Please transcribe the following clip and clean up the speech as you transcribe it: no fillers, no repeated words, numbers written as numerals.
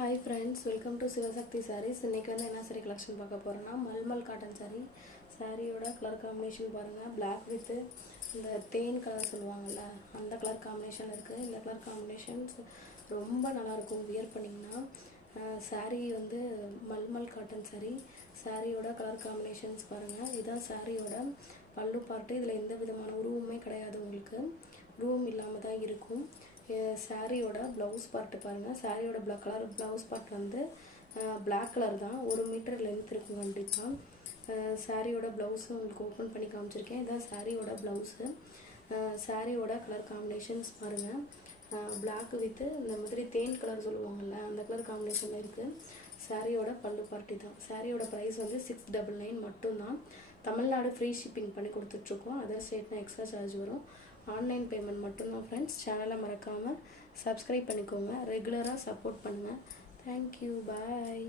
Hi friends, welcome to Sivasakti Sarees. இன்னைக்கு வந்து என்ன saree collection பார்க்க போறோம்னா மல்மல் காட்டன் saree. சாரியோட கலர் காம்பினேஷன் பாருங்க. Black with இந்த தேன் கலர் சொல்லுவாங்கல்ல அந்த கலர் காம்பினேஷன் இருக்கு. இந்த கலர் காம்பினேஷன்ஸ் ரொம்ப நல்லா இருக்கும் வியர் பண்ணீங்கன்னா. saree வந்து மல்மல் காட்டன் saree. சாரியோட கலர் காம்பினேஷன்ஸ் பாருங்க. இதான் சாரியோட பல்லு பார்ட். இதுல எந்த விதமான உருவமே கிடையாது உங்களுக்கு. உருவம் இல்லாம தான் இருக்கும். சாரியோட ப்ளவுஸ் பார்ட் பாருங்க. சாரியோட black கலர் ப்ளவுஸ் பார்ட் வந்து black கலர் தான். 1 மீட்டர் லென்த் இருக்கும் கண்டிப்பா. சாரியோட ப்ளவுஸ் உங்களுக்கு ஓபன் பண்ணி காமிச்சிருக்கேன். இதான் சாரியோட ப்ளவுஸ். சாரியோட கலர் காம்பினேஷன்ஸ் பாருங்க. black with இந்த மாதிரி தேன் கலர் சொல்லுவாங்கல்ல அந்த கலர் காம்பினேஷன்ல இருக்கு. சாரியோட பல்லு பார்ட் தான். சாரியோட பிரைஸ் வந்து 699 மட்டும் தான். தமிழ்நாடு ஃப்ரீ ஷிப்பிங் பண்ணி கொடுத்துட்டு இருக்கோம். அதர் ஸ்டேட்னா எக்ஸ்ட்ரா சார்ஜ் வரும். ஆன்லைன் பேமெண்ட் மட்டும் தான் ஃப்ரெண்ட்ஸ். சேனலை மறக்காம சப்ஸ்கிரைப் பண்ணிக்கோங்க. ரெகுலரா சப்போர்ட் பண்ணுங்க. Thank you. Bye.